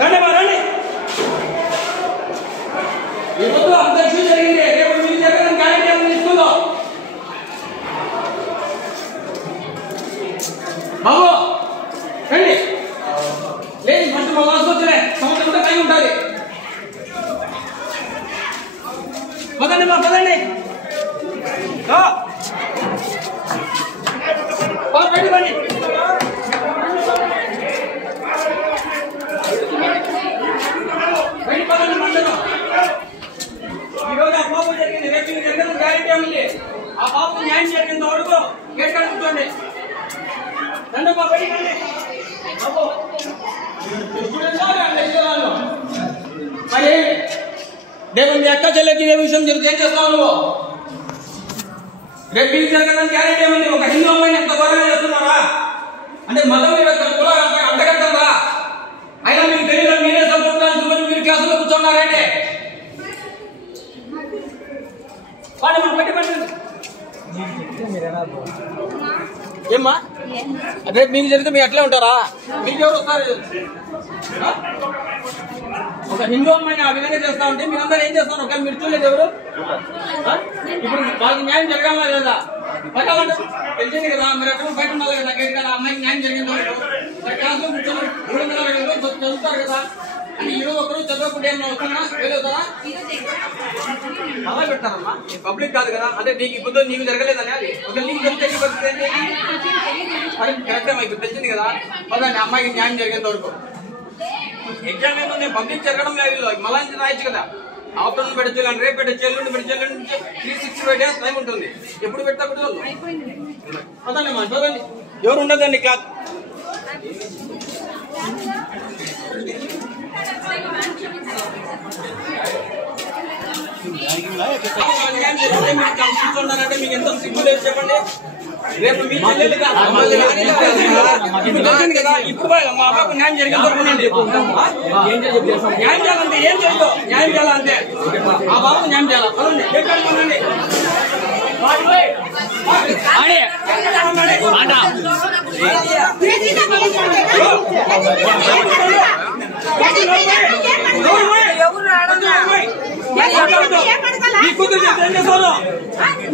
రండి మా రండి. ఈరోజు అంత ఇష్యూ జరిగింది. రేపు మీరు చెప్పిన గ్యారెంటీ ఏమైనా ఇస్తుందో బాబు రండి. లేదు ఫస్ట్ మా వాసు వచ్చినే సంవత్సరంతో టైం ఉంటుంది. పదండి మా పదండి. రండి రండి. ఈరోజు ఆ పాపం జరిగింది. రేపు జరిగిన గ్యారెంటీ ఉంది. ఆ పాపం న్యాయం జరిగినంత వరకు గేట్ కాడ కూర్చోండి. రండి మా బయటికి రండి. మరి రేపు మీ అక్క చెల్లెకి ఏ విషయం జరిగితే ఏం చేస్తావు నువ్వు? రేపు మీకు జరగడానికి గ్యారెంటీ ఏముంది? ఒక హిందూ అమ్మాయిని ఎంత ఘోరంగా చేస్తున్నారా అంటే మతం కుల అడ్డగట్టరా? అయినా మీకు తెలియదు. మీరే సంస్కృతాన్ని మీరు క్లాసులో కూర్చున్నారంటే వాడి మనం బట్టి పట్టింది ఏమ్మా? రేపు మీకు జరిగితే మీరు అట్లే ఉంటారా? మీకు ఎవరు వస్తారు? ఒక హిందూ అమ్మాయిని ఆ విధంగా చేస్తా ఉంటే మీరందరూ ఏం చేస్తారు? ఒకవేళ మీరు చూడలేదు ఎవరు? ఇప్పుడు వాళ్ళకి న్యాయం జరగాలా లేదా? పర్వాలంటే తెలిసింది కదా. మీరు ఎక్కడ బయట ఉండాలి కదా. గేట్ కదా అమ్మాయికి న్యాయం జరిగింది. క్లాసులో కూర్చొని 360 చదువుతారు కదా. అని ఈరోజు ఒకరు చదవకుండా ఏమన్నా వస్తారా? వెళ్ళవుతారా? అలా పెడతారమ్మా. పబ్లిక్ కాదు కదా. అదే నీకు బుద్ధి నీకు జరగలేదని అది ఒక నీకు జరిగే పరిస్థితి మరి కరెక్టే. మీకు తెలిసింది కదా. పదండి అమ్మాయికి న్యాయం జరిగేంత వరకు. ఎగ్జామ్ ఏందో నేను పబ్లిక్ జరగడం లేదు. మళ్ళా రాయొచ్చు కదా. ఆఫ్టర్నూన్ పెట్టచ్చు, కానీ రేపు పెట్టచ్చు, ఎల్లుండి పెట్టచ్చు. ఎల్లుండి నుంచి 365 days టైం ఉంటుంది. ఎప్పుడు పెడతా పెట్టదు. పదండి మా పదండి. ఎవరు ఉండదండి క్లాస్. కూర్చున్నారంటే మీకు ఎంత సిగ్గు లేదు చెప్పండి. రేపు మీ చెల్లెలు కదా. ఇప్పుడు మా అబ్బాకు న్యాయం జరిగేంత వరకు న్యాయం చేయాలంటే ఏం చేయదు. న్యాయం చేయాలంటే ఆ బాబు న్యాయం చేయాలి. పదండి.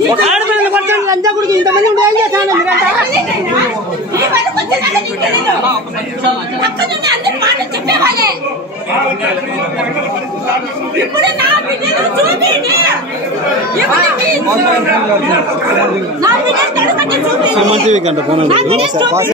ఒక ఆడపిల్లలు కొట్టండి అంతా కూడా ఇంతమంది ఉండి ఏం చేస్తాను మీరంతా? శ్రీమంతి గంట